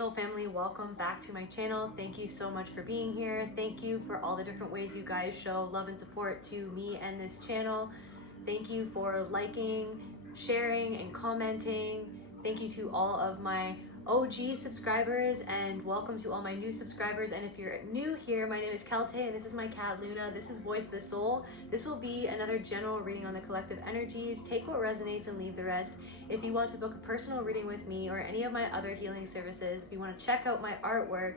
soul family, welcome back to my channel. Thank you so much for being here. Thank you for all the different ways you guys show love and support to me and this channel. Thank you for liking, sharing, and commenting. Thank you to all of my OG subscribers, and welcome to all my new subscribers. And if you're new here, my name is Kelte and this is my cat Luna. This is Voice of the Soul. This will be another general reading on the collective energies. Take what resonates and leave the rest. If you want to book a personal reading with me or any of my other healing services, if you want to check out my artwork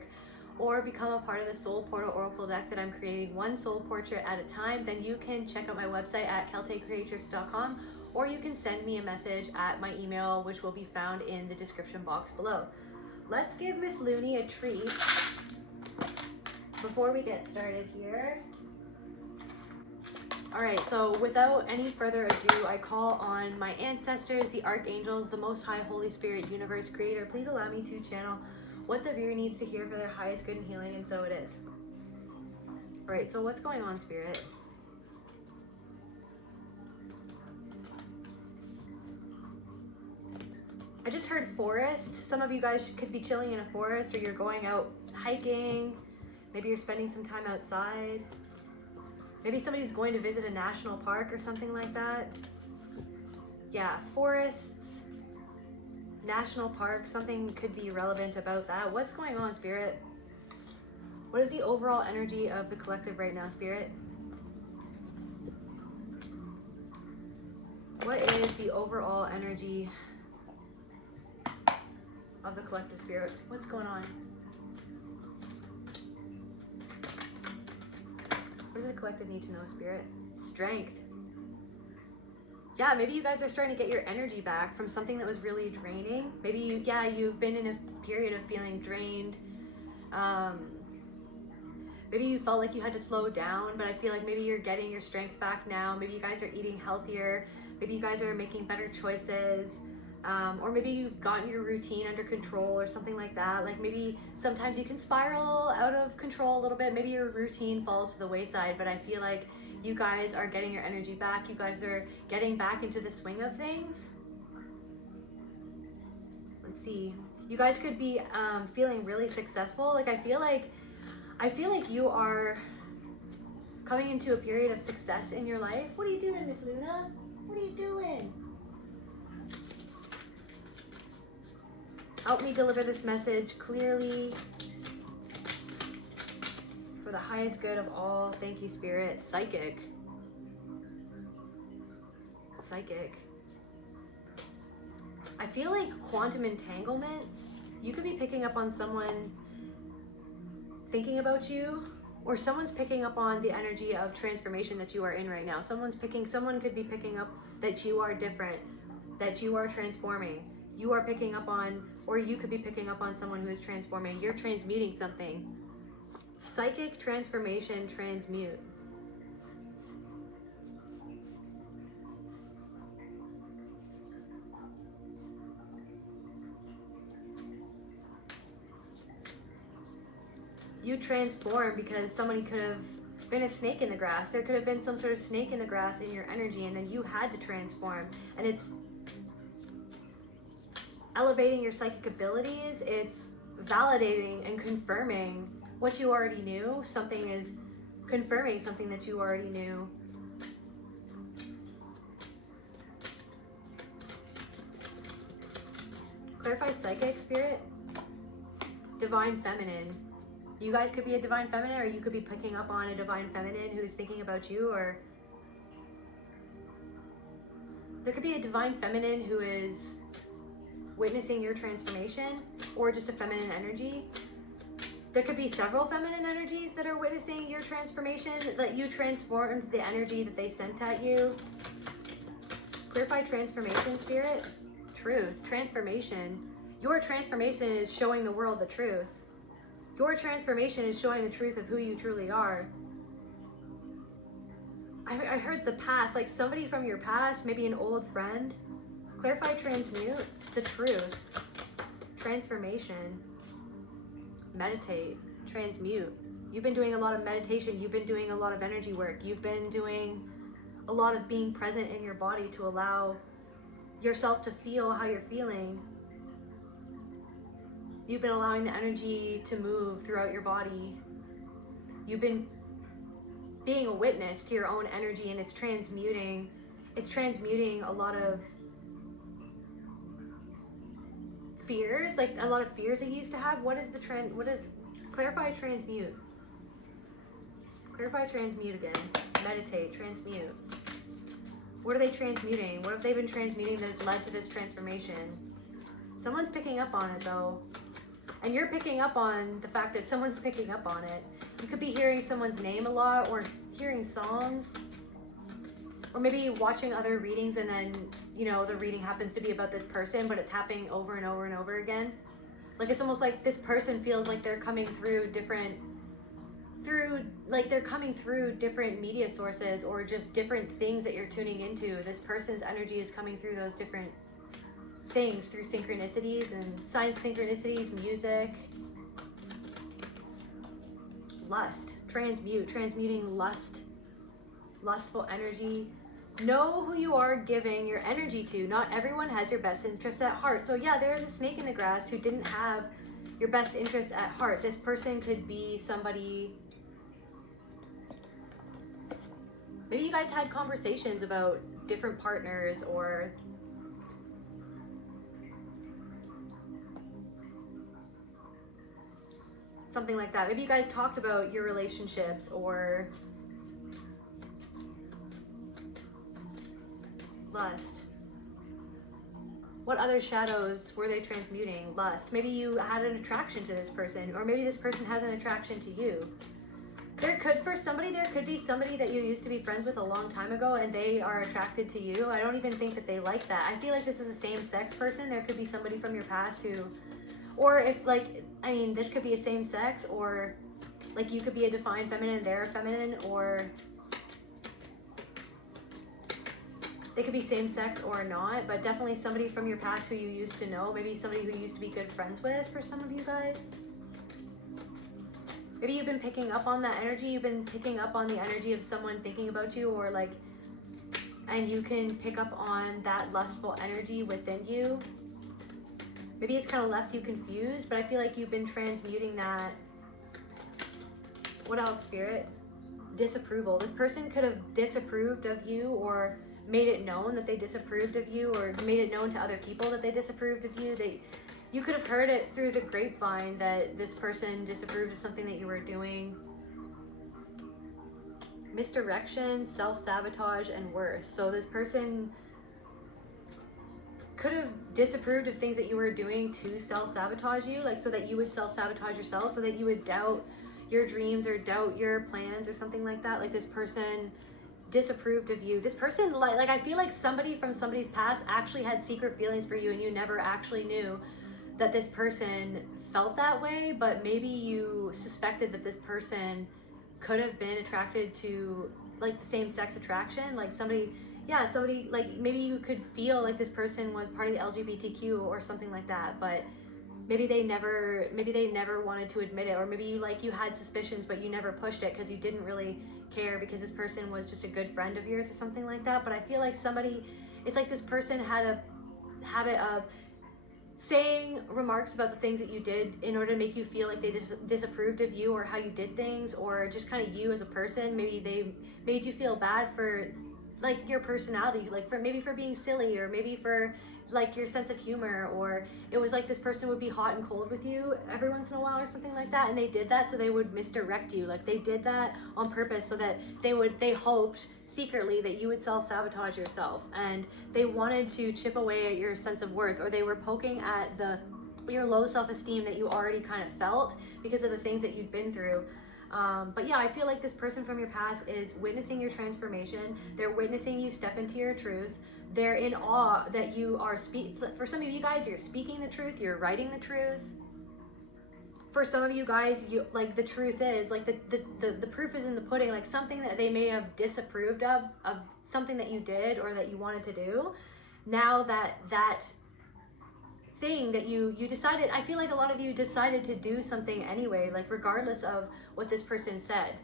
or become a part of the Soul Portal Oracle deck that I'm creating one soul portrait at a time, then you can check out my website at keltecreatrix.com, or you can send me a message at my email, which will be found in the description box below. Let's give Miss Looney a treat before we get started here. All right, so without any further ado, I call on my ancestors, the archangels, the Most High Holy Spirit, Universe Creator. Please allow me to channel what the viewer needs to hear for their highest good and healing, and so it is. All right, so what's going on, Spirit? I just heard forest. Some of you guys could be chilling in a forest, or you're going out hiking. Maybe you're spending some time outside. Maybe somebody's going to visit a national park or something like that. Yeah, forests, national parks, something could be relevant about that. What's going on, Spirit? What is the overall energy of the collective right now, Spirit? What is the overall energy of the collective, Spirit? What's going on? What does the collective need to know, Spirit? Strength. Yeah, maybe you guys are starting to get your energy back from something that was really draining. Maybe you've been in a period of feeling drained. Maybe you felt like you had to slow down, but I feel like maybe you're getting your strength back now. Maybe you guys are eating healthier. Maybe you guys are making better choices. Or maybe you've gotten your routine under control or something like that. Like maybe sometimes you can spiral out of control a little bit. Maybe your routine falls to the wayside, but I feel like you guys are getting your energy back. You guys are getting back into the swing of things. Let's see. You guys could be feeling really successful. Like I feel like you are coming into a period of success in your life. What are you doing, Miss Luna? What are you doing? Help me deliver this message clearly for the highest good of all. Thank you, Spirit. Psychic. Psychic. I feel like quantum entanglement. You could be picking up on someone thinking about you, or someone's picking up on the energy of transformation that you are in right now. Someone could be picking up that you are different, that you are transforming. You are picking up on, or you could be picking up on someone who is transforming. You're transmuting something. Psychic transformation, transmute. You transform because somebody could have been a snake in the grass. There could have been some sort of snake in the grass in your energy, and then you had to transform. And it's elevating your psychic abilities. It's validating and confirming what you already knew. Something is confirming something that you already knew. Clarify psychic, Spirit. Divine feminine. You guys could be a divine feminine, or you could be picking up on a divine feminine who's thinking about you, or there could be a divine feminine who is witnessing your transformation, or just a feminine energy. There could be several feminine energies that are witnessing your transformation, that you transformed the energy that they sent at you. Clarify transformation, Spirit. Truth. Transformation. Your transformation is showing the world the truth. Your transformation is showing the truth of who you truly are. I heard the past, like somebody from your past, maybe an old friend. Clarify, transmute, the truth. Transformation. Meditate, transmute. You've been doing a lot of meditation. You've been doing a lot of energy work. You've been doing a lot of being present in your body to allow yourself to feel how you're feeling. You've been allowing the energy to move throughout your body. You've been being a witness to your own energy, and it's transmuting a lot of fears, like a lot of fears that you used to have. What is clarify, transmute? Clarify, transmute again. Meditate, transmute. What are they transmuting? What have they been transmuting that has led to this transformation? Someone's picking up on it though. And you're picking up on the fact that someone's picking up on it. You could be hearing someone's name a lot, or hearing songs, or maybe watching other readings, and then, you know, the reading happens to be about this person, but it's happening over and over and over again. Like, it's almost like this person feels like they're coming through different media sources, or just different things that you're tuning into. This person's energy is coming through those different things, through synchronicities and signs, synchronicities, music. Lust, transmuting lust, lustful energy. Know who you are giving your energy to. Not everyone has your best interest at heart. So yeah, there's a snake in the grass who didn't have your best interest at heart. This person could be somebody, maybe you guys had conversations about different partners, or something like that. Maybe you guys talked about your relationships, or lust. What other shadows were they transmuting? Lust. Maybe you had an attraction to this person, or maybe this person has an attraction to you. There could be somebody that you used to be friends with a long time ago, and they are attracted to you. I don't even think that they like that. I feel like this is a same-sex person. There could be somebody from your past who, or if, like, I mean, this could be a same sex, or like you could be a defined feminine, they're feminine, or they could be same sex or not, but definitely somebody from your past who you used to know, maybe somebody who you used to be good friends with for some of you guys. Maybe you've been picking up on that energy, you've been picking up on the energy of someone thinking about you, or like, and you can pick up on that lustful energy within you. Maybe it's kind of left you confused, but I feel like you've been transmuting that. What else, Spirit? Disapproval. This person could have disapproved of you, or made it known that they disapproved of you, or made it known to other people that they disapproved of you. You could have heard it through the grapevine that this person disapproved of something that you were doing. Misdirection, self-sabotage, and worth. So this person could have disapproved of things that you were doing to self-sabotage you, like so that you would self-sabotage yourself, so that you would doubt your dreams or doubt your plans or something like that. Like, this person disapproved of you. This person, like I feel like somebody from somebody's past actually had secret feelings for you, and you never actually knew that this person felt that way, but maybe you suspected that this person could have been attracted to, like, the same sex attraction, like somebody, like maybe you could feel like this person was part of the LGBTQ or something like that, but maybe they never wanted to admit it, or maybe you had suspicions but you never pushed it because you didn't really care, because this person was just a good friend of yours or something like that. But I feel like it's like this person had a habit of saying remarks about the things that you did in order to make you feel like they disapproved of you or how you did things, or just kind of you as a person. Maybe they made you feel bad for, like, your personality, like for being silly, or maybe for like your sense of humor, or it was like this person would be hot and cold with you every once in a while or something like that, and they did that so they would misdirect you. Like, they did that on purpose so that they hoped secretly that you would self-sabotage yourself, and they wanted to chip away at your sense of worth, or they were poking at your low self-esteem that you already kind of felt because of the things that you'd been through. But yeah, I feel like this person from your past is witnessing your transformation. They're witnessing you step into your truth. They're in awe that you are for some of you guys, you're speaking the truth, you're writing the truth. For some of you guys, you, like, the truth is, like, the proof is in the pudding, like something that they may have disapproved of something that you did or that you wanted to do. Now that thing that you decided, I feel like a lot of you decided to do something anyway, like regardless of what this person said.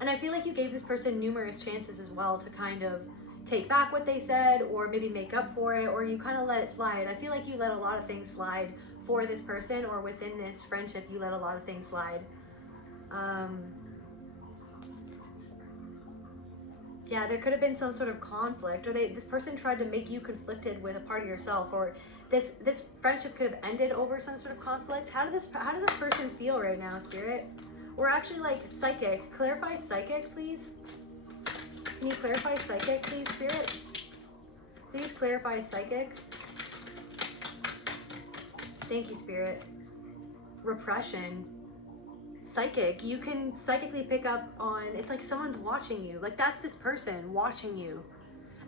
And I feel like you gave this person numerous chances as well to kind of, take back what they said or maybe make up for it, or you kind of let it slide. I feel like you let a lot of things slide for this person, or within this friendship you let a lot of things slide. Yeah, there could have been some sort of conflict, or this person tried to make you conflicted with a part of yourself, or this friendship could have ended over some sort of conflict. How does this person feel right now, Spirit? Or actually, like, psychic. Clarify psychic, please. Can you clarify psychic, please, Spirit? Please clarify psychic. Thank you, Spirit. Repression. Psychic. You can psychically pick up on, it's like someone's watching you. Like, that's this person watching you.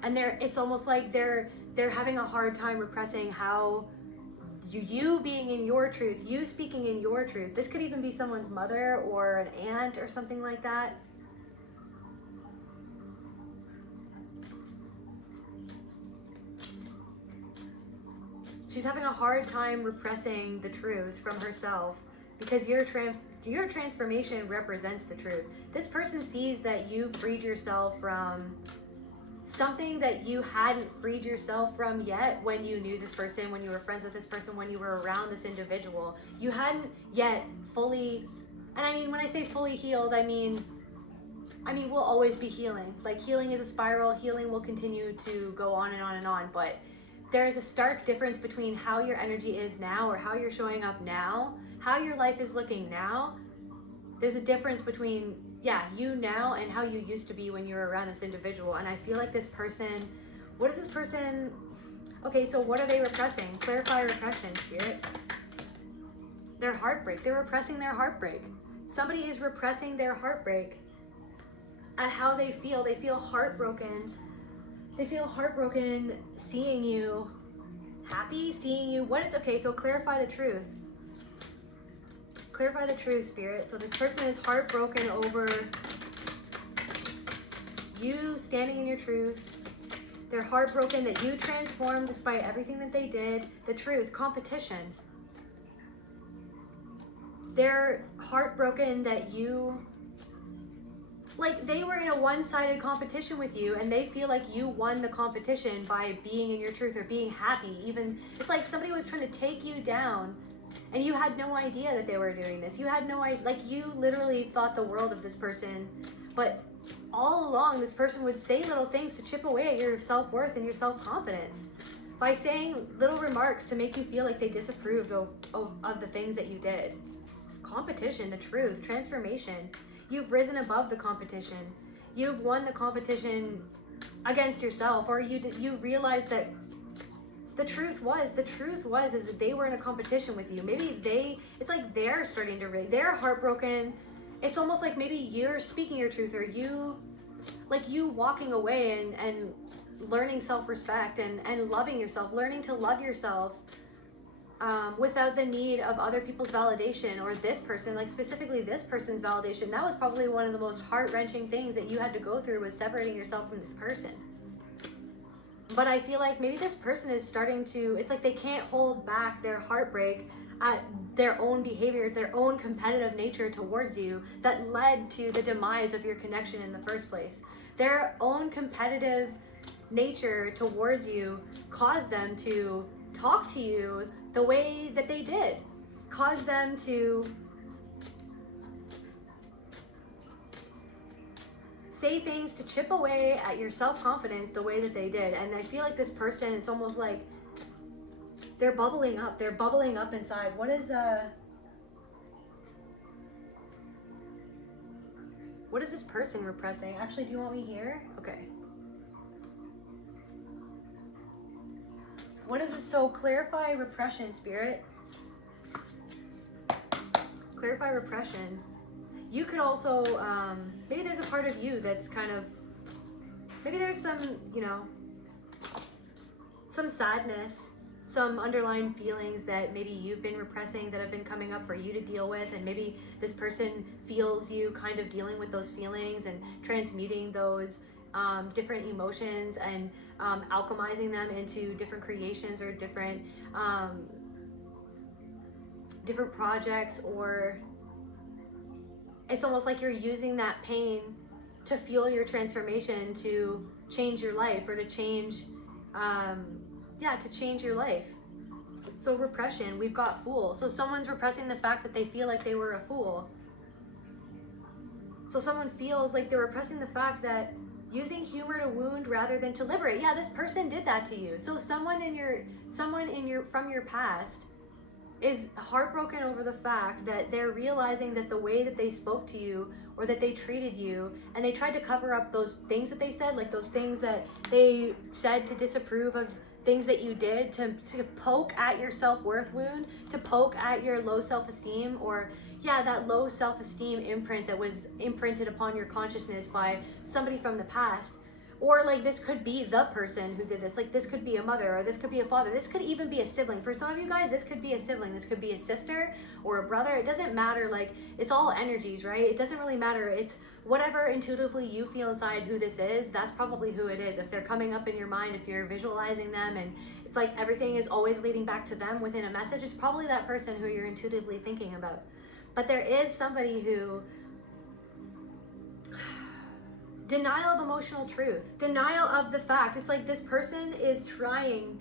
And it's almost like they're having a hard time repressing how you being in your truth, you speaking in your truth. This could even be someone's mother or an aunt or something like that. She's having a hard time repressing the truth from herself, because your transformation represents the truth. This person sees that you freed yourself from something that you hadn't freed yourself from yet when you knew this person, when you were friends with this person, when you were around this individual. You hadn't yet fully, and I mean, when I say fully healed, I mean we'll always be healing. Like, healing is a spiral. Healing will continue to go on and on and on, but there's a stark difference between how your energy is now, or how you're showing up now, how your life is looking now. There's a difference between, yeah, you now and how you used to be when you were around this individual. And I feel like this person, what is this person? Okay, so what are they repressing? Clarify repression, Spirit. Their heartbreak. They're repressing their heartbreak. Somebody is repressing their heartbreak at how they feel. They feel heartbroken. They feel heartbroken seeing you happy, seeing you, okay, so clarify the truth. Clarify the truth, Spirit. So this person is heartbroken over you standing in your truth. They're heartbroken that you transformed despite everything that they did. The truth, competition. They're heartbroken that you, like, they were in a one-sided competition with you, and they feel like you won the competition by being in your truth or being happy. Even, it's like somebody was trying to take you down, and you had no idea that they were doing this. You had no idea, like, you literally thought the world of this person, but all along this person would say little things to chip away at your self-worth and your self-confidence by saying little remarks to make you feel like they disapproved of the things that you did. Competition, the truth, transformation. You've risen above the competition. You've won the competition against yourself, or you realize that the truth was is that they were in a competition with you. Maybe it's like they're starting to they're heartbroken. It's almost like maybe you're speaking your truth, or you walking away and learning self-respect and loving yourself, learning to love yourself without the need of other people's validation, or this person, like specifically this person's validation. That was probably one of the most heart-wrenching things that you had to go through, was separating yourself from this person. But I feel like maybe this person is starting to, it's like they can't hold back their heartbreak at their own behavior, their own competitive nature towards you that led to the demise of your connection in the first place. Their own competitive nature towards you caused them to talk to you the way that they did, caused them to say things to chip away at your self-confidence the way that they did. And I feel like this person, it's almost like they're bubbling up inside. What is this person repressing? Actually, do you want me here? Okay. What is this? So clarify repression, Spirit. Clarify repression. You could also, maybe there's a part of you that's kind of, maybe there's some, some sadness, some underlying feelings that maybe you've been repressing that have been coming up for you to deal with, and maybe this person feels you kind of dealing with those feelings and transmuting those different emotions and alchemizing them into different creations or different projects, or it's almost like you're using that pain to fuel your transformation, to change your life, or to change, to change your life. So repression, we've got fool. So someone's repressing the fact that they feel like they were a fool. So someone feels like they're repressing the fact that using humor to wound rather than to liberate. Yeah, this person did that to you. So someone from your past is heartbroken over the fact that they're realizing that the way that they spoke to you or that they treated you, and they tried to cover up those things that they said, like those things that they said to disapprove of things that you did, to poke at your self-worth wound, to poke at your low self-esteem, or that low self-esteem imprint that was imprinted upon your consciousness by somebody from the past. Or like this could be the person who did this. Like this could be a mother, or this could be a father. This could even be a sibling. For some of you guys, this could be a sibling. This could be a sister or a brother. It doesn't matter. Like, it's all energies, right? It doesn't really matter. It's whatever intuitively you feel inside who this is, that's probably who it is. If they're coming up in your mind, if you're visualizing them, and it's like everything is always leading back to them within a message, it's probably that person who you're intuitively thinking about. But there is somebody who, denial of emotional truth, denial of the fact. It's like this person is trying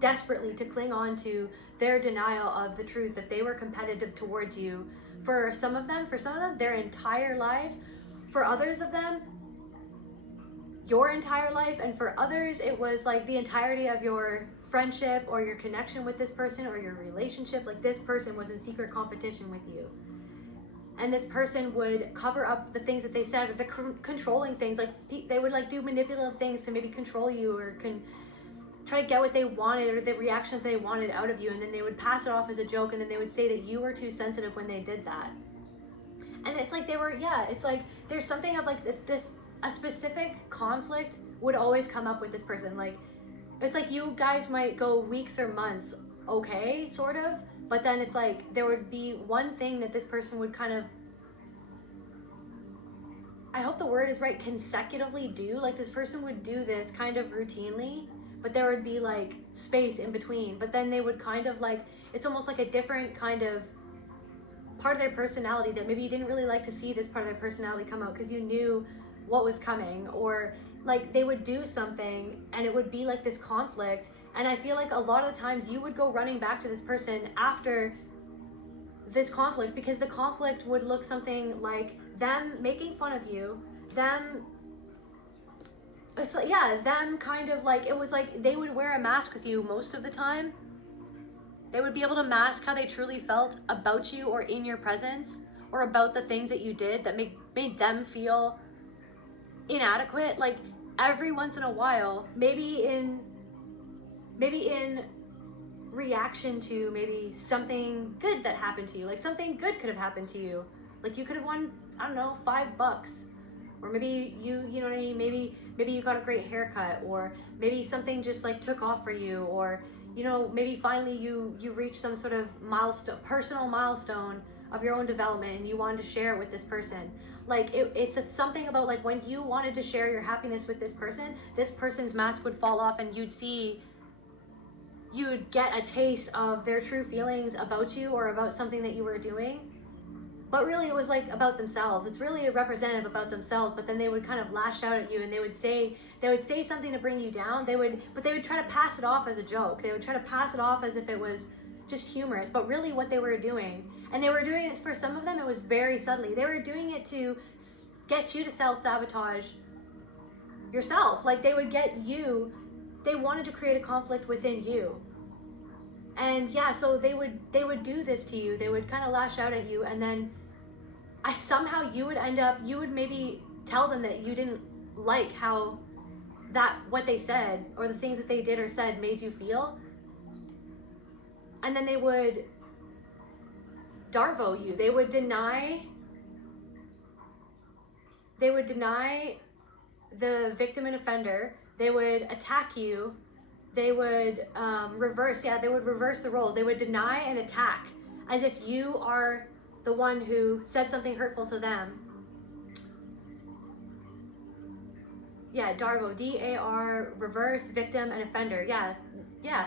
desperately to cling on to their denial of the truth that they were competitive towards you. For some of them, their entire lives. For others of them, your entire life. And for others, it was like the entirety of your friendship or your connection with this person or your relationship. Like this person was in secret competition with you. And this person would cover up the things that they said, or the controlling things. Like they would like do manipulative things to maybe control you, or try to get what they wanted, or the reactions they wanted out of you. And then they would pass it off as a joke, and then they would say that you were too sensitive when they did that. And it's like it's like there's something of like this, a specific conflict would always come up with this person. Like, it's like you guys might go weeks or months, okay, sort of. But then it's like there would be one thing that this person would kind of, I hope the word is right, consecutively do. Like this person would do this kind of routinely, but there would be like space in between. But then they would kind of like, it's almost like a different kind of part of their personality that maybe you didn't really like to see this part of their personality come out because you knew what was coming. Or like they would do something and it would be like this conflict. And I feel like a lot of the times you would go running back to this person after this conflict, because the conflict would look something like them making fun of you, them kind of like, it was like they would wear a mask with you most of the time. They would be able to mask how they truly felt about you or in your presence, or about the things that you did that made them feel inadequate. Like every once in a while, maybe in reaction to maybe something good that happened to you. Like something good could have happened to you. Like you could have won, I don't know, $5. Or maybe you know what I mean? Maybe you got a great haircut, or maybe something just like took off for you, or you know, maybe finally you reached some sort of milestone, personal milestone of your own development, and you wanted to share it with this person. Like it's something about like when you wanted to share your happiness with this person's mask would fall off, and you'd get a taste of their true feelings about you or about something that you were doing. But really it was like about themselves. It's really a representative about themselves, but then they would kind of lash out at you, and they would say something to bring you down. But they would try to pass it off as a joke. They would try to pass it off as if it was just humorous, but really what they were doing, and they were doing it for some of them, it was very subtly. They were doing it to get you to self-sabotage yourself. Like they would get you, they wanted to create a conflict within you. And so they would do this to you. They would kind of lash out at you, and then somehow you would maybe tell them that you didn't like how what they said, or the things that they did or said made you feel. And then they would Darvo you. They would deny the victim and offender. They would attack you. They would reverse the role. They would deny and attack as if you are the one who said something hurtful to them. Darvo, D-A-R, reverse, victim, and offender.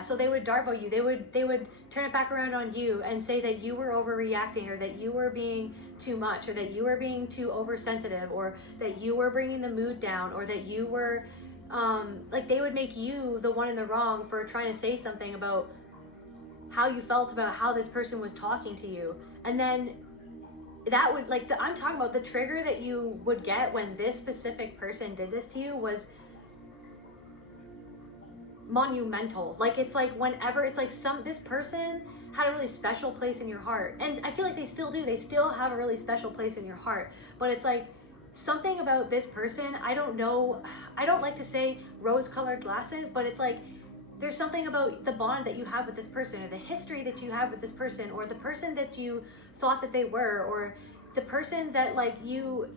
So they would Darvo you. They would turn it back around on you and say that you were overreacting, or that you were being too much, or that you were being too oversensitive, or that you were bringing the mood down, or that you were like they would make you the one in the wrong for trying to say something about how you felt about how this person was talking to you. And then that would, like, I'm talking about the trigger that you would get when this specific person did this to you was monumental. Like, it's like whenever, it's like this person had a really special place in your heart. And I feel like they still do. They still have a really special place in your heart. But it's like something about this person, I don't know, I don't like to say rose-colored glasses, but it's like there's something about the bond that you have with this person, or the history that you have with this person, or the person that you thought that they were, or the person that like you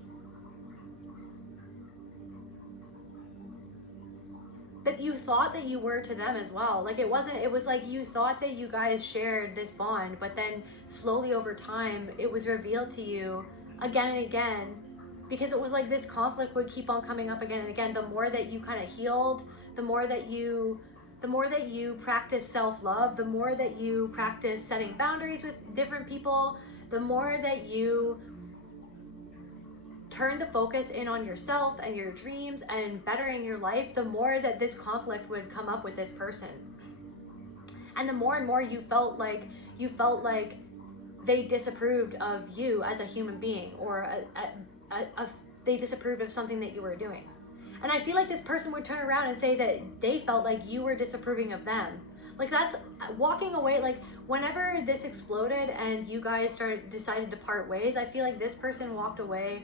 thought that you were to them as well. Like it was like you thought that you guys shared this bond, but then slowly over time it was revealed to you again and again, because it was like this conflict would keep on coming up again and again. The more that you kind of healed, the more that you practice self-love, the more that you practice setting boundaries with different people, the more that you turn the focus in on yourself and your dreams and bettering your life, the more that this conflict would come up with this person. And the more and more you felt like they disapproved of you as a human being, or they disapproved of something that you were doing. And I feel like this person would turn around and say that they felt like you were disapproving of them. Like that's walking away. Like whenever this exploded and you guys decided to part ways, I feel like this person walked away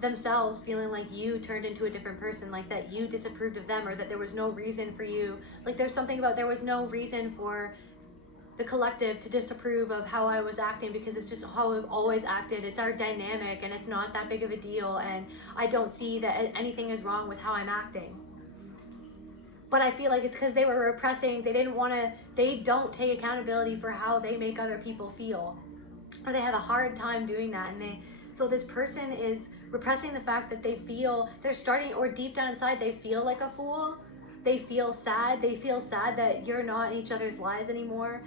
themselves feeling like you turned into a different person, like that you disapproved of them, or that there was no reason for you. Like there's something about there was no reason for the collective to disapprove of how I was acting, because it's just how I've always acted. It's our dynamic and it's not that big of a deal, and I don't see that anything is wrong with how I'm acting. But I feel like it's because they were repressing. They don't take accountability for how they make other people feel, or they have a hard time doing that. And so this person is repressing the fact that they're starting, or deep down inside they feel like a fool. They feel sad. They feel sad that you're not in each other's lives anymore.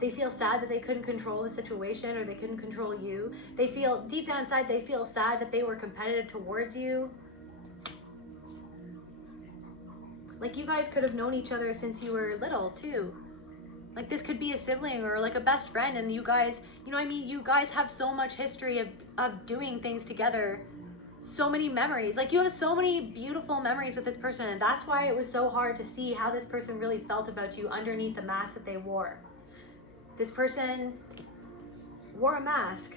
They feel sad that they couldn't control the situation, or they couldn't control you. They feel, deep down inside, they feel sad that they were competitive towards you. Like you guys could have known each other since you were little too. Like this could be a sibling or like a best friend, and you guys, you know what I mean? You guys have so much history of doing things together. So many memories. Like you have so many beautiful memories with this person, and that's why it was so hard to see how this person really felt about you underneath the mask that they wore. This person wore a mask.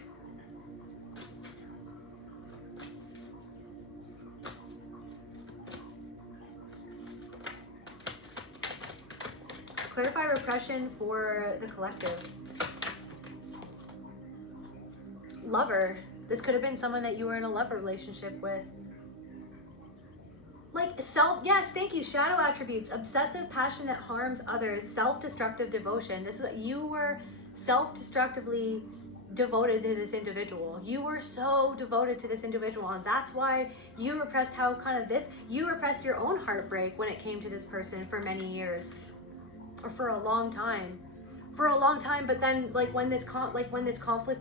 Clarify repression for the collective. Lover. This could have been someone that you were in a love relationship with. Like yes, thank you. Shadow attributes: obsessive passion that harms others, self-destructive devotion. This is what you were, self-destructively devoted to this individual. You were so devoted to this individual, and that's why you repressed you repressed your own heartbreak when it came to this person for many years, or for a long time. But then like when this conflict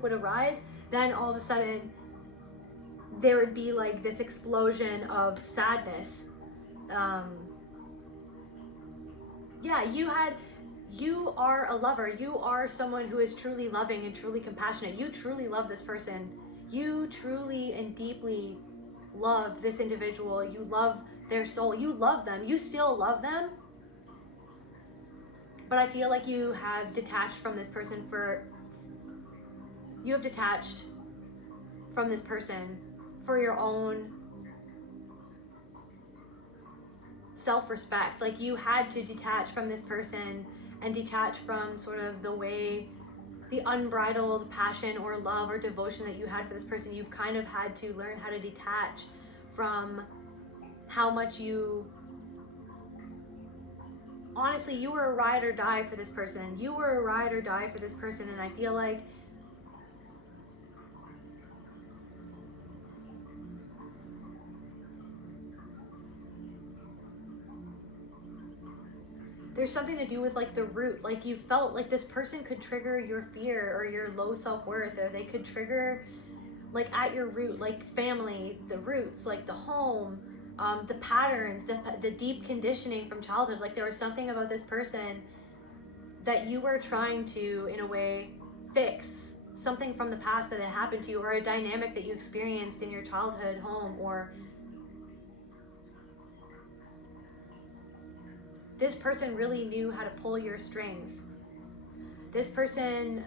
would arise, then all of a sudden there would be like this explosion of sadness. You are a lover. You are someone who is truly loving and truly compassionate. You truly love this person. You truly and deeply love this individual. You love their soul. You love them. You still love them. But I feel like you have detached from this person for your own self-respect. Like you had to detach from this person and detach from sort of the unbridled passion or love or devotion that you had for this person. You've kind of had to learn how to detach from how much honestly, you were a ride or die for this person. You were a ride or die for this person, and I feel like there's something to do with like the root. Like you felt like this person could trigger your fear or your low self-worth, or they could trigger like at your root, like family, the roots, like the home, the patterns, the deep conditioning from childhood. Like there was something about this person that you were trying to, in a way, fix something from the past that had happened to you, or a dynamic that you experienced in your childhood home, or this person really knew how to pull your strings. This person,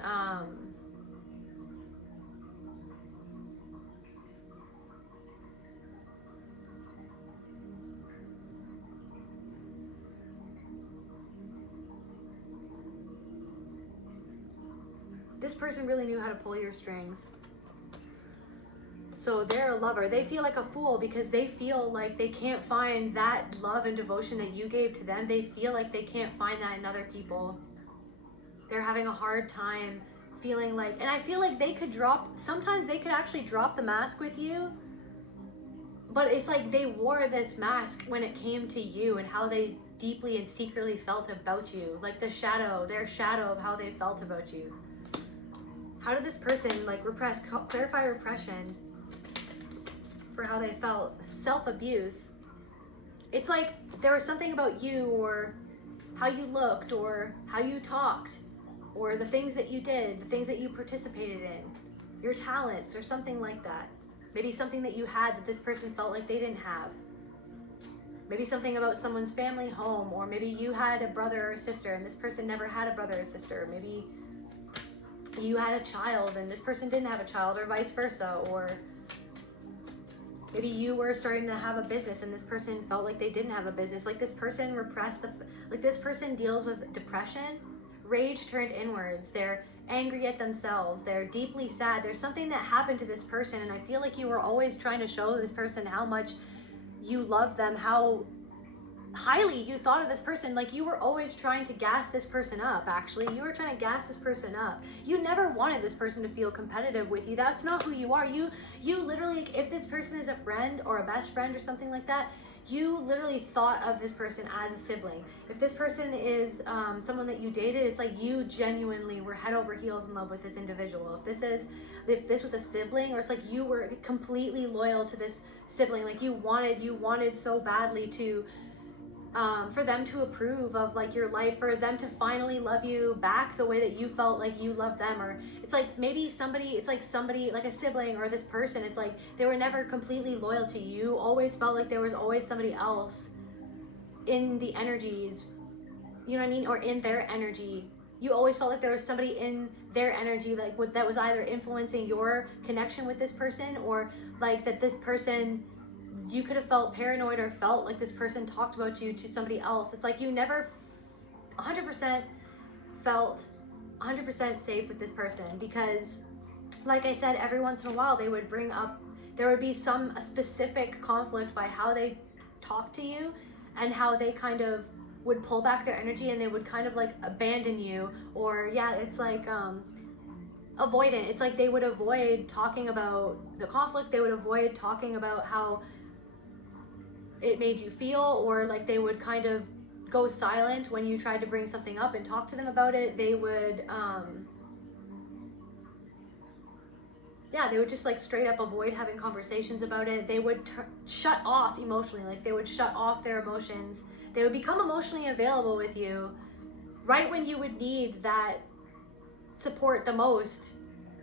this person really knew how to pull your strings. So they're a lover. They feel like a fool because they feel like they can't find that love and devotion that you gave to them. They feel like they can't find that in other people. They're having a hard time feeling like, and I feel like they could sometimes they could actually drop the mask with you, but it's like they wore this mask when it came to you and how they deeply and secretly felt about you. Like their shadow of how they felt about you. How did this person like clarify repression for how they felt? Self-abuse. It's like there was something about you, or how you looked, or how you talked, or the things that you did, the things that you participated in, your talents, or something like that. Maybe something that you had that this person felt like they didn't have. Maybe something about someone's family home, or maybe you had a brother or sister and this person never had a brother or sister. Maybe you had a child and this person didn't have a child, or vice versa. Or maybe you were starting to have a business and this person felt like they didn't have a business. Like this person repressed this person deals with depression, rage turned inwards. They're angry at themselves. They're deeply sad. There's something that happened to this person, and I feel like you were always trying to show this person how much you love them, how highly you thought of this person. Like you were always trying to gas this person up. Actually, you were trying to gas this person up. You never wanted this person to feel competitive with you. That's not who you are. You literally, if this person is a friend or a best friend or something like that, you literally thought of this person as a sibling. If this person is someone that you dated, it's like you genuinely were head over heels in love with this individual. If this was a sibling, or it's like you were completely loyal to this sibling. Like you wanted so badly to for them to approve of like your life, for them to finally love you back the way that you felt like you loved them. Or it's like maybe somebody like a sibling or this person, it's like they were never completely loyal to you. You always felt like there was always somebody else in the energies, you know what I mean, or in their energy. You always felt like there was somebody in their energy like that was either influencing your connection with this person, or like that this person, you could have felt paranoid or felt like this person talked about you to somebody else. It's like you never 100% felt 100% safe with this person, because like I said, every once in a while there would be a specific conflict by how they talk to you and how they kind of would pull back their energy, and they would kind of like abandon you, or it's like avoidant. It's like they would avoid talking about the conflict. They would avoid talking about how it made you feel, or like they would kind of go silent when you tried to bring something up and talk to them about it. They would they would just like straight up avoid having conversations about it. They would shut off emotionally. Like they would shut off their emotions. They would become emotionally available with you right when you would need that support the most.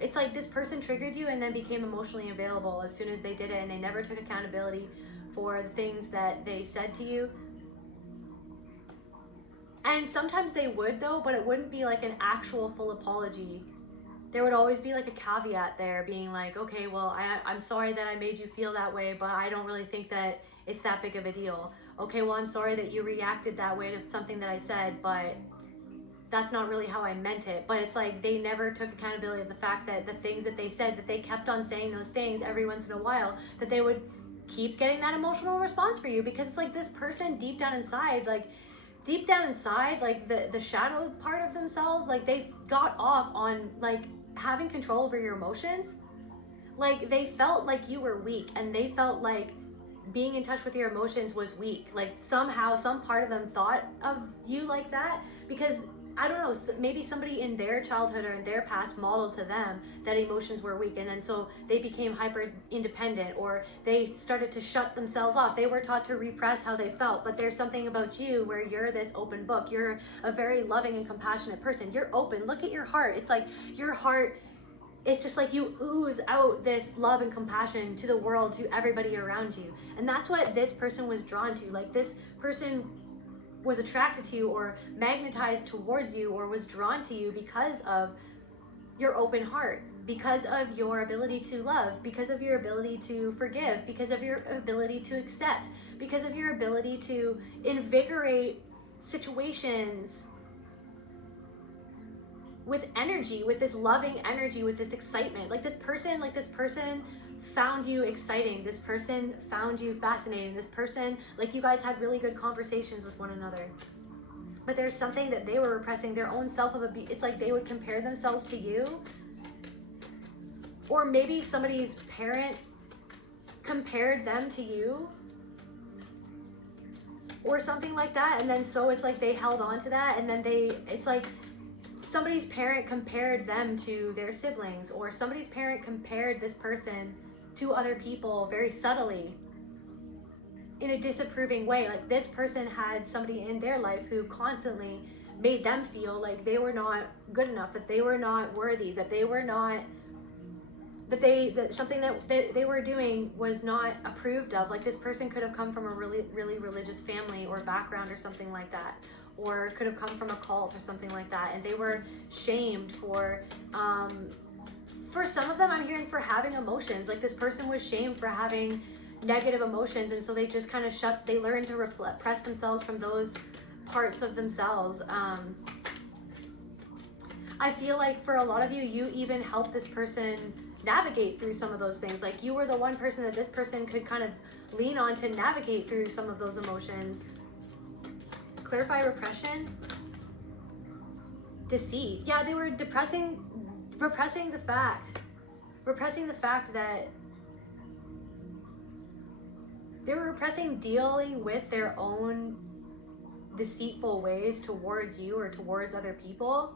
It's like this person triggered you and then became emotionally available as soon as they did it, and they never took accountability for the things that they said to you. And sometimes they would though, but it wouldn't be like an actual full apology. There would always be like a caveat there being like, okay, well, I'm sorry that I made you feel that way, but I don't really think that it's that big of a deal. Okay, well, I'm sorry that you reacted that way to something that I said, but that's not really how I meant it. But it's like they never took accountability of the fact that the things that they said, that they kept on saying those things every once in a while, that they would keep getting that emotional response for you, because it's like this person deep down inside, like the shadow part of themselves, like they got off on like having control over your emotions. Like they felt like you were weak, and they felt like being in touch with your emotions was weak. Like somehow some part of them thought of you like that, because I don't know, maybe somebody in their childhood or in their past modeled to them that emotions were weak, and then so they became hyper independent, or they started to shut themselves off. They were taught to repress how they felt. But there's something about you where you're this open book. You're a very loving and compassionate person. You're open. Look at your heart. It's like your heart, it's just like you ooze out this love and compassion to the world, to everybody around you. And that's what this person was drawn to. Like, this person was attracted to you or magnetized towards you or was drawn to you because of your open heart, because of your ability to love, because of your ability to forgive, because of your ability to accept, because of your ability to invigorate situations with energy, with this loving energy, with this excitement. Like this person found you exciting. This person found you fascinating. This person, like, you guys had really good conversations with one another. But there's something that they were repressing, their own self of abuse. It's like they would compare themselves to you. Or maybe somebody's parent compared them to you. Or something like that. And then so it's like they held on to that, and then it's like somebody's parent compared them to their siblings, or somebody's parent compared this person to other people very subtly in a disapproving way. Like, this person had somebody in their life who constantly made them feel like they were not good enough, that they were not worthy, that they were not, that something that they were doing was not approved of. Like, this person could have come from a really, really religious family or background or something like that, or could have come from a cult or something like that, and they were shamed for some of them, I'm hearing, for having emotions. Like, this person was shamed for having negative emotions, and so they just kind of they learned to repress themselves from those parts of themselves. I feel like for a lot of you, you even helped this person navigate through some of those things. Like, you were the one person that this person could kind of lean on to navigate through some of those emotions. Clarify repression. Deceit. Yeah, they were repressing the fact that they were repressing dealing with their own deceitful ways towards you or towards other people.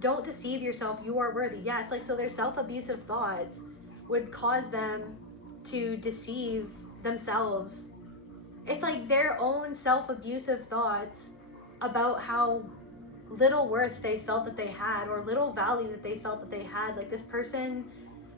Don't deceive yourself. You are worthy. Yeah, it's like, so their self-abusive thoughts would cause them to deceive themselves. It's like their own self-abusive thoughts about how little worth they felt that they had, or little value that they felt that they had. Like, this person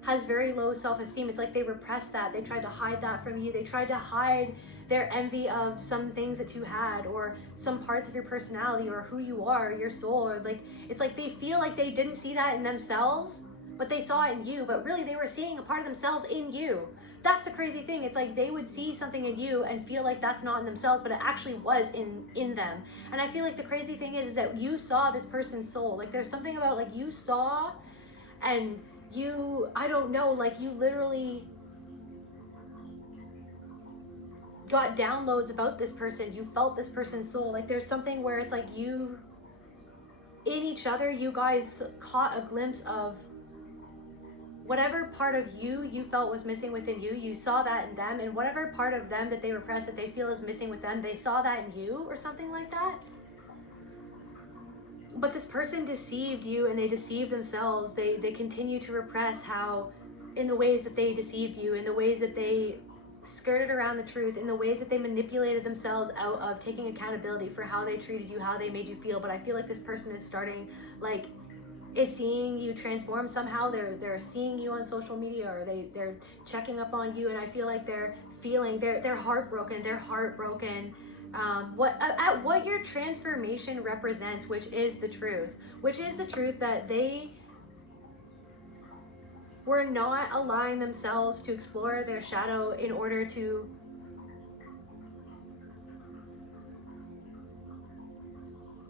has very low self-esteem. It's like they repressed that. They tried to hide that from you. They tried to hide their envy of some things that you had, or some parts of your personality, or who you are, your soul, or like, it's like they feel like they didn't see that in themselves, but they saw it in you, but really they were seeing a part of themselves in you. That's the crazy thing. It's like they would see something in you and feel like that's not in themselves, but it actually was in them. And I feel like the crazy thing is that you saw this person's soul. Like, there's something about, like, you saw, and you, I don't know, like, you literally got downloads about this person. You felt this person's soul. Like, there's something where it's like you, in each other, you guys caught a glimpse of whatever part of you felt was missing within you. You saw that in them, and whatever part of them that they repress that they feel is missing with them, they saw that in you, or something like that. But this person deceived you, and they deceived themselves. They continue to repress how, in the ways that they deceived you, in the ways that they skirted around the truth, in the ways that they manipulated themselves out of taking accountability for how they treated you, how they made you feel. But I feel like this person is starting, like, is seeing you transform somehow. They're seeing you on social media, or they're checking up on you, and I feel like they're feeling, they're heartbroken. They're heartbroken. What your transformation represents, which is the truth that they were not allowing themselves to explore their shadow in order to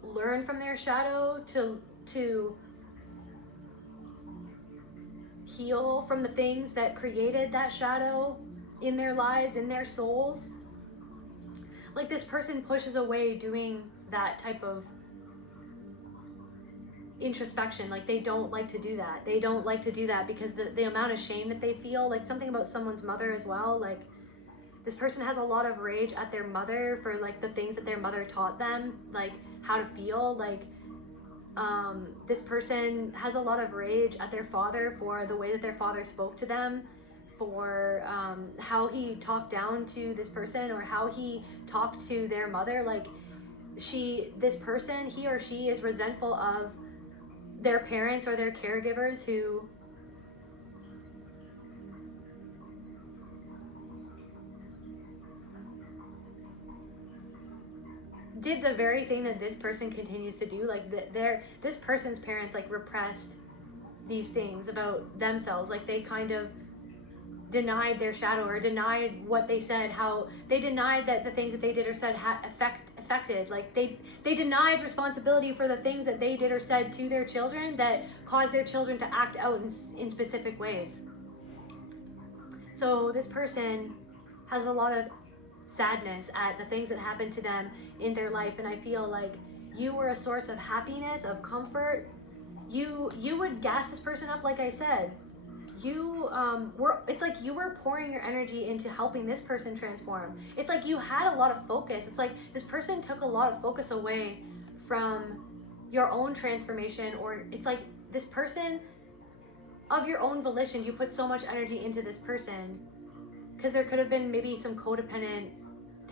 learn from their shadow, to heal from the things that created that shadow in their lives, in their souls. Like, this person pushes away doing that type of introspection. Like, they don't like to do that. They don't like to do that because the amount of shame that they feel. Like, something about someone's mother as well. Like, this person has a lot of rage at their mother for, like, the things that their mother taught them. Like, how to feel. Like this person has a lot of rage at their father for the way that their father spoke to them, for how he talked down to this person, or how he talked to their mother. Like this person, he or she is resentful of their parents or their caregivers who did the very thing that this person continues to do. Like this person's parents like repressed these things about themselves. Like they kind of denied their shadow, or denied what they said, how they denied that the things that they did or said had affected. Like they denied responsibility for the things that they did or said to their children that caused their children to act out in specific ways. So this person has a lot of sadness at the things that happened to them in their life, and I feel like you were a source of happiness, of comfort. You would gas this person up, like I said. It's like you were pouring your energy into helping this person transform. It's like you had a lot of focus. It's like this person took a lot of focus away from your own transformation, or it's like this person, of your own volition, you put so much energy into this person, because there could have been maybe some codependent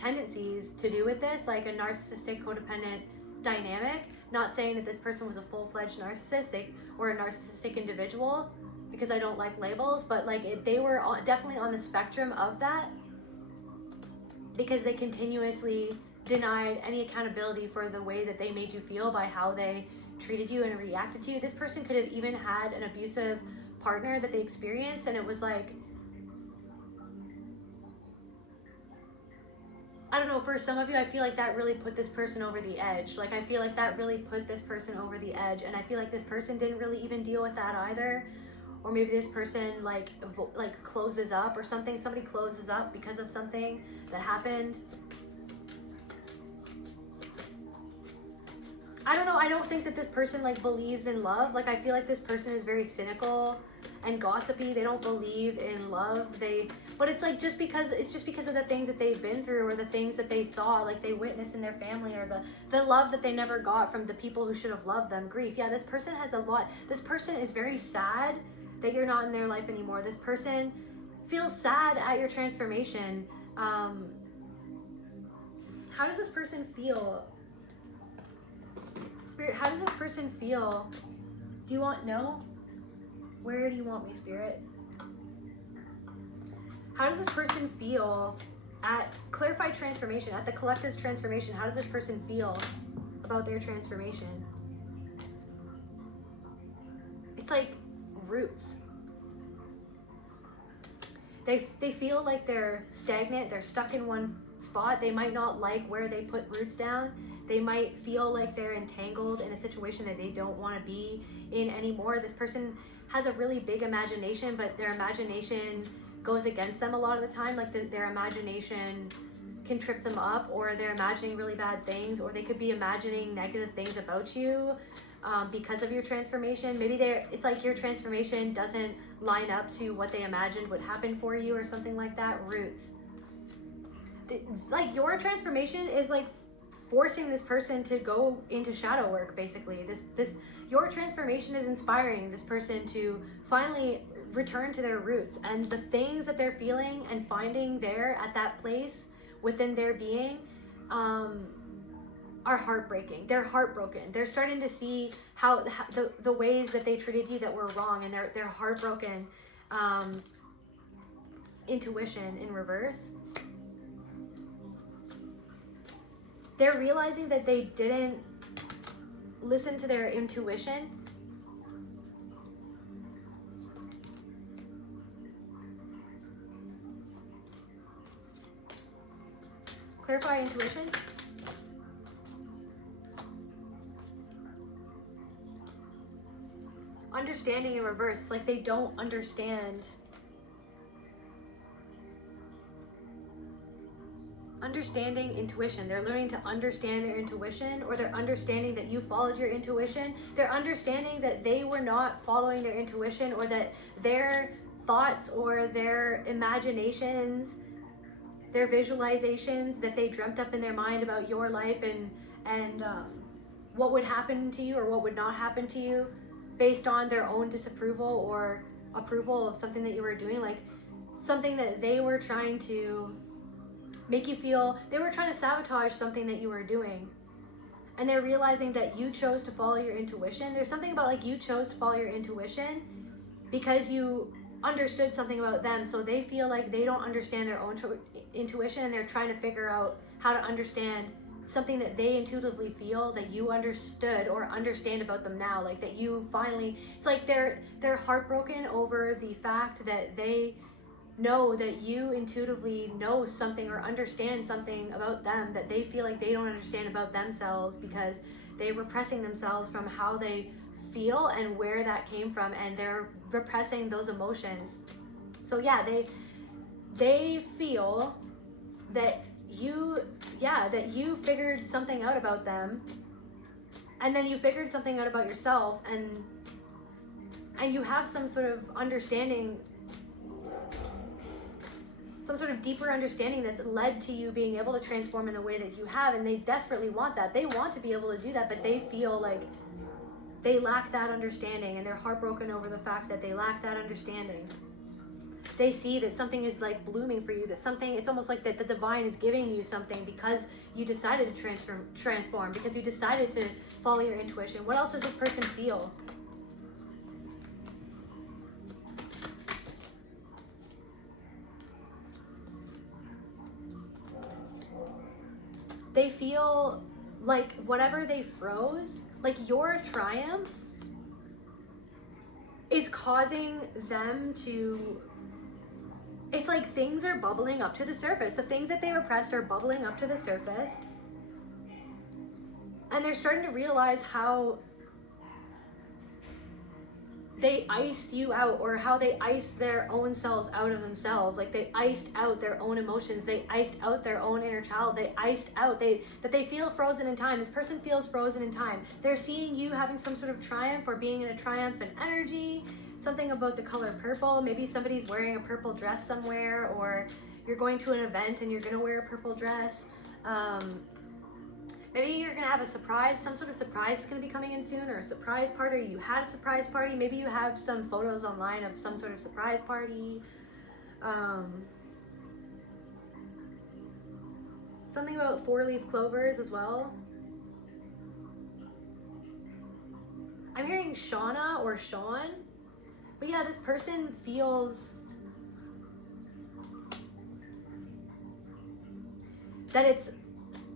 tendencies to do with this, like a narcissistic codependent dynamic. Not saying that this person was a full-fledged narcissistic or a narcissistic individual, because I don't like labels, but like they were definitely on the spectrum of that, because they continuously denied any accountability for the way that they made you feel by how they treated you and reacted to you. This person could have even had an abusive partner that they experienced, and it was like, I don't know, for some of you, I feel like that really put this person over the edge. Like I feel like that really put this person over the edge, and I feel like this person didn't really even deal with that either. Or maybe this person like closes up or something. Somebody closes up because of something that happened. I don't know. I don't think that this person like believes in love. Like I feel like this person is very cynical and gossipy. They don't believe in love. But it's like just because of the things that they've been through, or the things that they saw, like they witnessed in their family, or the love that they never got from the people who should have loved them. Grief. Yeah, this person has a lot. This person is very sad that you're not in their life anymore. This person feels sad at your transformation. How does this person feel? Spirit, how does this person feel? Do you want, no? Where do you want me, Spirit? How does this person feel at clarified transformation, at the collective's transformation? How does this person feel about their transformation? It's like roots. They feel like they're stagnant, they're stuck in one spot. They might not like where they put roots down. They might feel like they're entangled in a situation that they don't want to be in anymore. This person has a really big imagination, but their imagination goes against them a lot of the time. Like their imagination can trip them up, or they're imagining really bad things, or they could be imagining negative things about you because of your transformation. Maybe it's like your transformation doesn't line up to what they imagined would happen for you, or something like that. Roots. Like your transformation is like forcing this person to go into shadow work, basically. Your transformation is inspiring this person to finally return to their roots, and the things that they're feeling and finding there at that place within their being are heartbreaking. They're heartbroken. They're starting to see how the ways that they treated you that were wrong, and they're heartbroken. Intuition in reverse. They're realizing that they didn't listen to their intuition. Clarify intuition. Understanding in reverse. It's like they don't understand. Understanding intuition. They're learning to understand their intuition, or they're understanding that you followed your intuition. They're understanding that they were not following their intuition, or that their thoughts or their imaginations, their visualizations that they dreamt up in their mind about your life and what would happen to you or what would not happen to you based on their own disapproval or approval of something that you were doing, like something that they were trying to make you feel, they were trying to sabotage something that you were doing. And they're realizing that you chose to follow your intuition. There's something about like you chose to follow your intuition because you understood something about them. So they feel like they don't understand their own intuition, and they're trying to figure out how to understand something that they intuitively feel that you understood or understand about them now. Like that you finally, it's like they're heartbroken over the fact that they know that you intuitively know something or understand something about them that they feel like they don't understand about themselves, because they're repressing themselves from how they feel and where that came from, and they're repressing those emotions. So yeah, they feel that you figured something out about them, and then you figured something out about yourself, and you have some sort of understanding, some sort of deeper understanding that's led to you being able to transform in the way that you have. And they desperately want that. They want to be able to do that, but they feel like they lack that understanding, and they're heartbroken over the fact that they lack that understanding. They see that something is like blooming for you, that something, it's almost like that the divine is giving you something because you decided to transform, because you decided to follow your intuition. What else does this person feel? They feel like whatever they froze, like your triumph is causing them to, it's like things are bubbling up to the surface. The things that they repressed are bubbling up to the surface. And they're starting to realize how they iced you out, or how they iced their own selves out of themselves. Like they iced out their own emotions. They iced out their own inner child. They iced out, that they feel frozen in time. This person feels frozen in time. They're seeing you having some sort of triumph or being in a triumphant energy. Something about the color purple. Maybe somebody's wearing a purple dress somewhere, or you're going to an event and you're gonna wear a purple dress. Maybe you're gonna have a surprise, some sort of surprise is gonna be coming in soon, or a surprise party. You had a surprise party. Maybe you have some photos online of some sort of surprise party. Something about 4-leaf clovers as well. I'm hearing Shauna or Sean. But yeah, this person feels that it's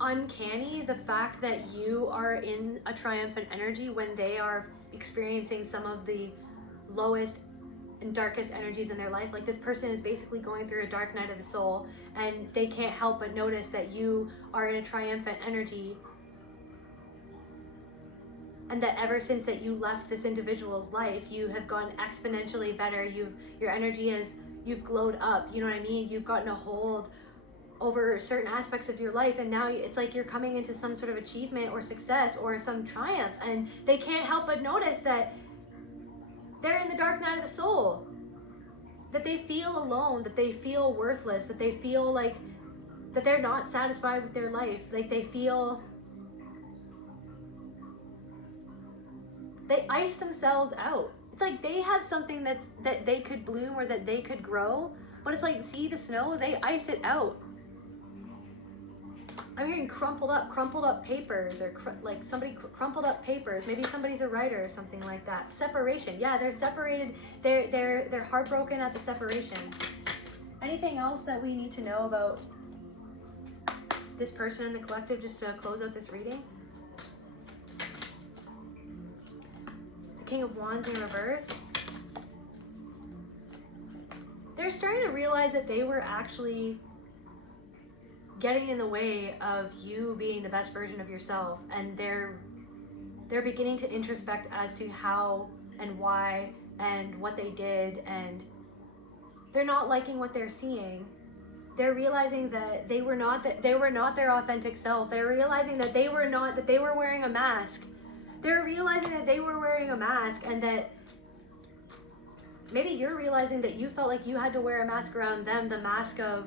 uncanny, the fact that you are in a triumphant energy when they are experiencing some of the lowest and darkest energies in their life. Like this person is basically going through a dark night of the soul, and they can't help but notice that you are in a triumphant energy, and that ever since that you left this individual's life, you have gone exponentially better. Your energy you've glowed up, you know what I mean? You've gotten a hold over certain aspects of your life, and now it's like you're coming into some sort of achievement or success or some triumph, and they can't help but notice that they're in the dark night of the soul, that they feel alone, that they feel worthless, that they feel like that they're not satisfied with their life, like they feel they ice themselves out. It's like they have something that they could bloom or that they could grow, but it's like, see the snow, they ice it out. I'm hearing crumpled up papers, or like somebody crumpled up papers. Maybe somebody's a writer or something like that. Separation. Yeah, they're separated. They're heartbroken at the separation. Anything else that we need to know about this person in the collective, just to close out this reading? The King of Wands in reverse. They're starting to realize that they were actually getting in the way of you being the best version of yourself, and they're beginning to introspect as to how and why and what they did, and they're not liking what they're seeing. They're realizing that they were not their authentic self. They're realizing that they were wearing a mask. They're realizing that they were wearing a mask, and that maybe you're realizing that you felt like you had to wear a mask around them, the mask of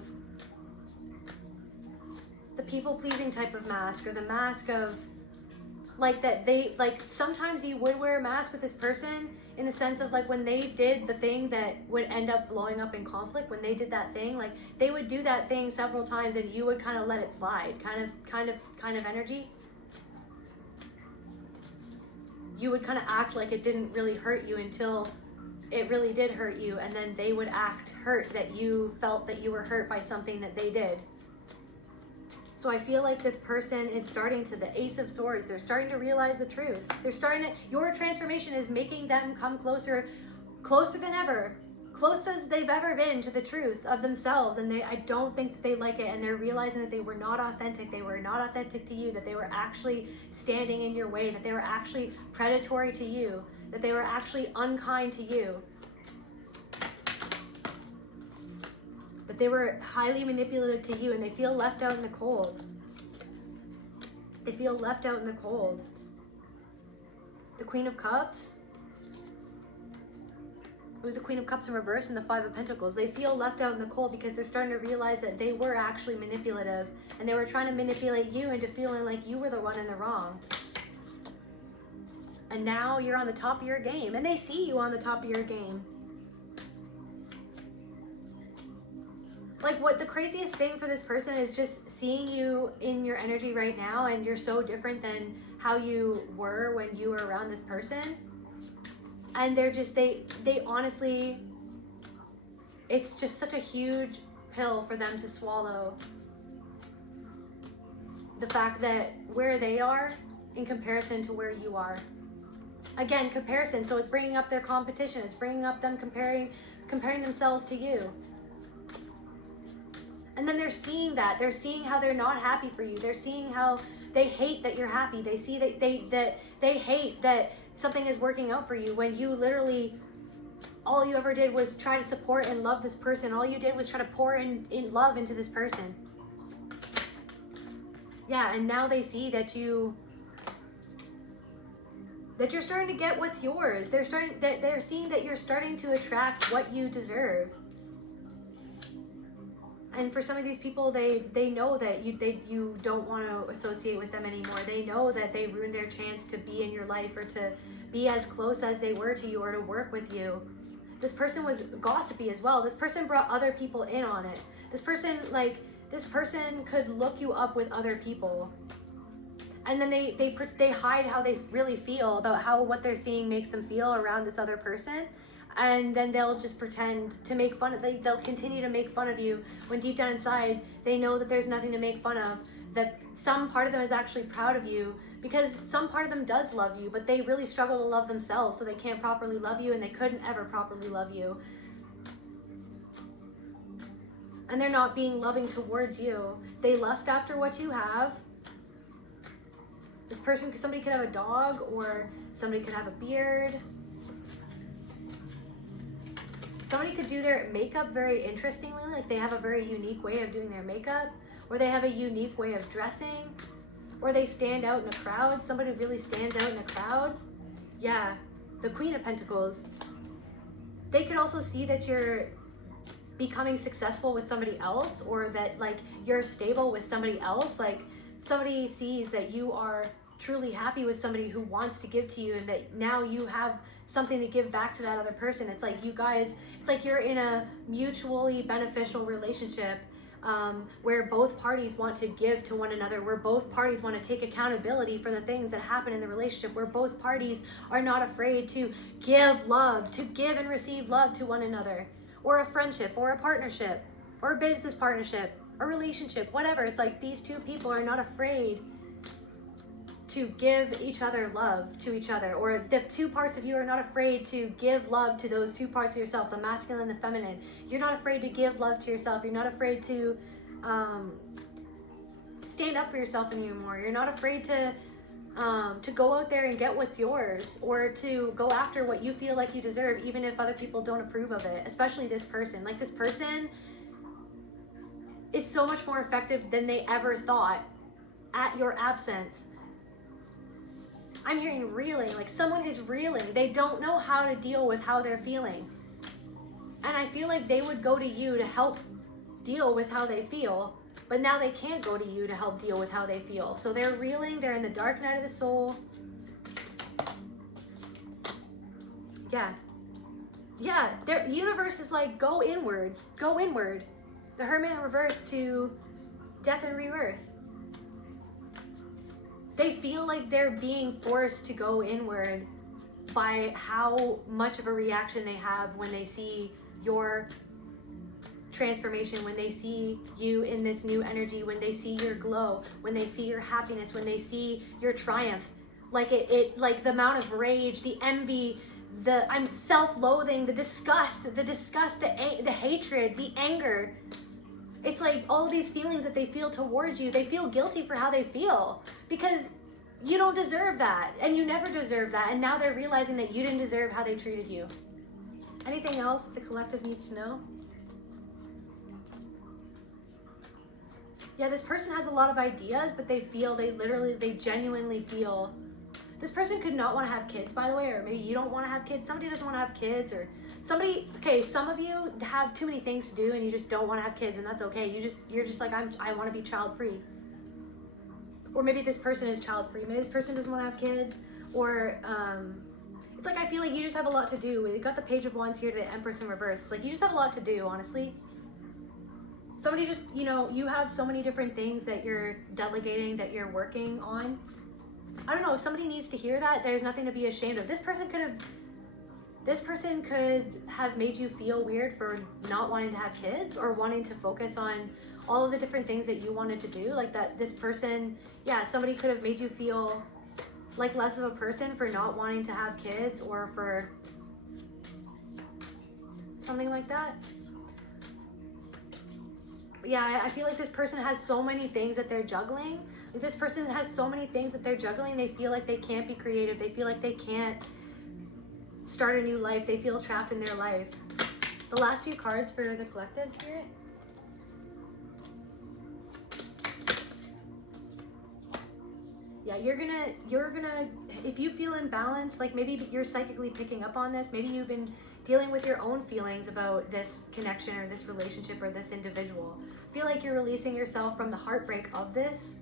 the people-pleasing type of mask, or the mask of like that they, like sometimes you would wear a mask with this person in the sense of like when they did the thing that would end up blowing up in conflict, when they did that thing, like they would do that thing several times and you would kind of let it slide, kind of energy. You would kind of act like it didn't really hurt you until it really did hurt you, and then they would act hurt that you felt that you were hurt by something that they did. So I feel like this person is starting to, the Ace of Swords, they're starting to realize the truth. They're starting to, your transformation is making them come closer than ever, close as they've ever been to the truth of themselves. And I don't think that they like it, and they're realizing that they were not authentic. They were not authentic to you, that they were actually standing in your way, that they were actually predatory to you, that they were actually unkind to you, that they were highly manipulative to you, and they feel left out in the cold. They feel left out in the cold. The Queen of Cups. It was the Queen of Cups in reverse and the Five of Pentacles. They feel left out in the cold because they're starting to realize that they were actually manipulative, and they were trying to manipulate you into feeling like you were the one in the wrong. And now you're on the top of your game, and they see you on the top of your game. Like, what the craziest thing for this person is just seeing you in your energy right now, and you're so different than how you were when you were around this person. And they're just, they honestly, it's just such a huge pill for them to swallow. The fact that where they are in comparison to where you are. Again, comparison, so it's bringing up their competition. It's bringing up them comparing themselves to you. And then they're seeing that. They're seeing how they're not happy for you. They're seeing how they hate that you're happy. They see that they hate that something is working out for you, when you literally, all you ever did was try to support and love this person. All you did was try to pour in love into this person. Yeah, and now they see that you're starting to get what's yours. They're seeing that you're starting to attract what you deserve. And for some of these people, they know that you don't want to associate with them anymore. They know that they ruined their chance to be in your life, or to be as close as they were to you, or to work with you. This person was gossipy as well. This person brought other people in on it. This person could look you up with other people. And then they hide how they really feel about how what they're seeing makes them feel around this other person. And then they'll just pretend to make fun of, they'll continue to make fun of you, when deep down inside, they know that there's nothing to make fun of, that some part of them is actually proud of you, because some part of them does love you, but they really struggle to love themselves, so they can't properly love you, and they couldn't ever properly love you. And they're not being loving towards you. They lust after what you have. This person, somebody could have a dog, or somebody could have a beard. Somebody could do their makeup very interestingly, like they have a very unique way of doing their makeup, or they have a unique way of dressing, or they stand out in a crowd. Somebody really stands out in a crowd. Yeah, the Queen of Pentacles. They could also see that you're becoming successful with somebody else, or that like you're stable with somebody else. Like somebody sees that you are truly happy with somebody who wants to give to you, and that now you have something to give back to that other person. It's like you guys, it's like you're in a mutually beneficial relationship, where both parties want to give to one another, where both parties want to take accountability for the things that happen in the relationship, where both parties are not afraid to give love, to give and receive love to one another, or a friendship, or a partnership, or a business partnership, a relationship, whatever. It's like these two people are not afraid to give each other love to each other, or the two parts of you are not afraid to give love to those two parts of yourself, the masculine and the feminine. You're not afraid to give love to yourself. You're not afraid to stand up for yourself anymore. You're not afraid to go out there and get what's yours, or to go after what you feel like you deserve, even if other people don't approve of it. Especially this person. Like, this person is so much more effective than they ever thought at your absence. I'm hearing reeling, like someone is reeling. They don't know how to deal with how they're feeling. And I feel like they would go to you to help deal with how they feel. but now they can't go to you to help deal with how they feel. So they're reeling, they're in the dark night of the soul. Yeah, the universe is like, go inwards, go inward. The Hermit in reverse to death and rebirth. They feel like they're being forced to go inward by how much of a reaction they have when they see your transformation, when they see you in this new energy, when they see your glow, when they see your happiness, when they see your triumph. Like like the amount of rage, the envy, the I'm self-loathing, the disgust, the hatred, the anger. It's like all these feelings that they feel towards you. They feel guilty for how they feel because you don't deserve that, and you never deserve that, and now they're realizing that you didn't deserve how they treated you. Anything else the collective needs to know? Yeah, this person has a lot of ideas, but they genuinely feel. This person could not want to have kids, by the way, or maybe you don't want to have kids. Somebody doesn't want to have kids, or somebody, okay, some of you have too many things to do and you just don't want to have kids, and that's okay. You're just like, I want to be child-free. Or maybe this person is child-free. Maybe this person doesn't want to have kids, or it's like, I feel like you just have a lot to do. We got the Page of Wands here to the Empress in reverse. It's like, you just have a lot to do, honestly. Somebody just, you have so many different things that you're delegating, that you're working on. I don't know, if somebody needs to hear that, there's nothing to be ashamed of. This person could have made you feel weird for not wanting to have kids, or wanting to focus on all of the different things that you wanted to do. Like that, this person, yeah, somebody could have made you feel like less of a person for not wanting to have kids, or for something like that. Yeah, I feel like this person has so many things that they're juggling. Like this person has so many things that they're juggling. They feel like they can't be creative. They feel like they can't start a new life. They feel trapped in their life. The last few cards for the collective, Spirit. Yeah, you're gonna, if you feel imbalanced, like maybe you're psychically picking up on this. Maybe you've been dealing with your own feelings about this connection or this relationship or this individual. Feel like you're releasing yourself from the heartbreak of this.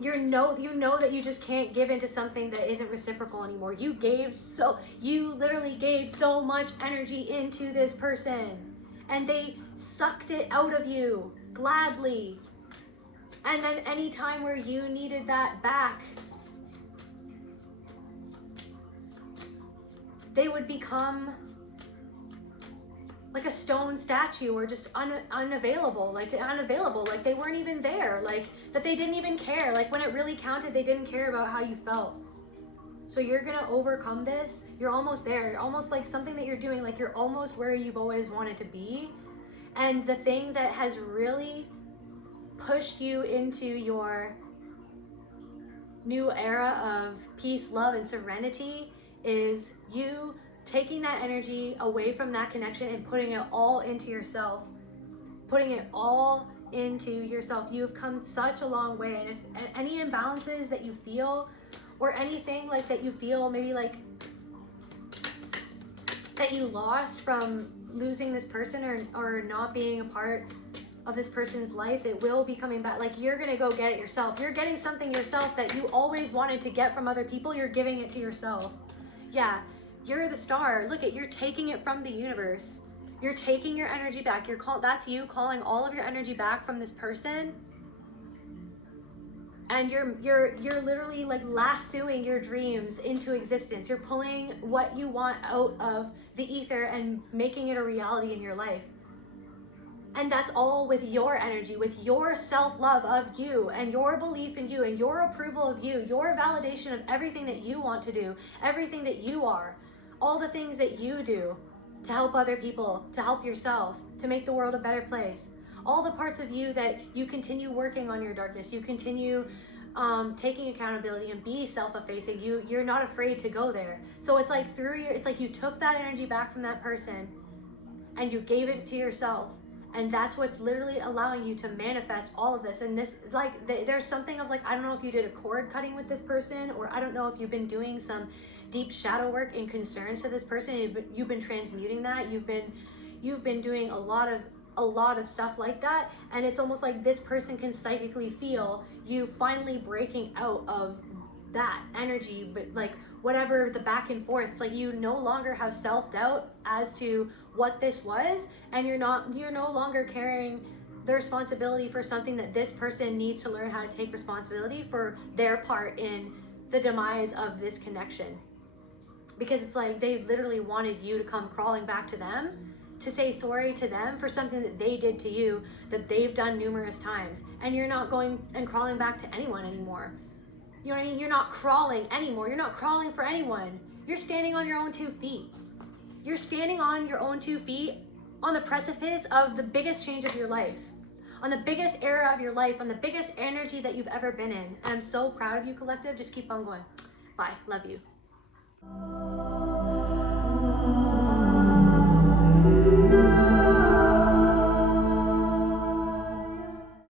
You know that you just can't give into something that isn't reciprocal anymore. You literally gave so much energy into this person, and they sucked it out of you gladly. And then any time where you needed that back, they would become like a stone statue, or just unavailable, like they weren't even there, like that they didn't even care. Like when it really counted, they didn't care about how you felt. So you're gonna overcome this. You're almost there. You're almost like something that you're doing, like you're almost where you've always wanted to be. And the thing that has really pushed you into your new era of peace, love, and serenity is you taking that energy away from that connection and putting it all into yourself. Putting it all into yourself. You've come such a long way. And if any imbalances that you feel, or anything like that you feel, maybe like that you lost from losing this person, or not being a part of this person's life, it will be coming back. Like you're gonna go get it yourself. You're getting something yourself that you always wanted to get from other people. You're giving it to yourself. Yeah, you're the star. Look you're taking it from the universe. You're taking your energy back. That's you calling all of your energy back from this person. And you're literally like lassoing your dreams into existence. You're pulling what you want out of the ether and making it a reality in your life. And that's all with your energy, with your self-love of you, and your belief in you, and your approval of you, your validation of everything that you want to do, everything that you are, all the things that you do to help other people, to help yourself, to make the world a better place. All the parts of you that you continue working on your darkness, you continue taking accountability and be self-effacing. You're not afraid to go there. So it's like it's like you took that energy back from that person and you gave it to yourself. And that's what's literally allowing you to manifest all of this. And this, like, there's something of like, I don't know if you did a cord cutting with this person, or I don't know if you've been doing some deep shadow work in concerns to this person. You've been transmuting that. You've been doing a lot of a lot of stuff like that, and it's almost like this person can psychically feel you finally breaking out of that energy. But like whatever the back and forth, it's like you no longer have self-doubt as to what this was, and you're no longer carrying the responsibility for something that this person needs to learn how to take responsibility for their part in the demise of this connection. Because it's like they literally wanted you to come crawling back to them, to say sorry to them for something that they did to you, that they've done numerous times. And you're not going and crawling back to anyone anymore. You know what I mean? You're not crawling anymore. You're not crawling for anyone. You're standing on your own 2 feet. You're standing on your own 2 feet on the precipice of the biggest change of your life, on the biggest era of your life, on the biggest energy that you've ever been in. And I'm so proud of you, collective. Just keep on going. Bye. Love you.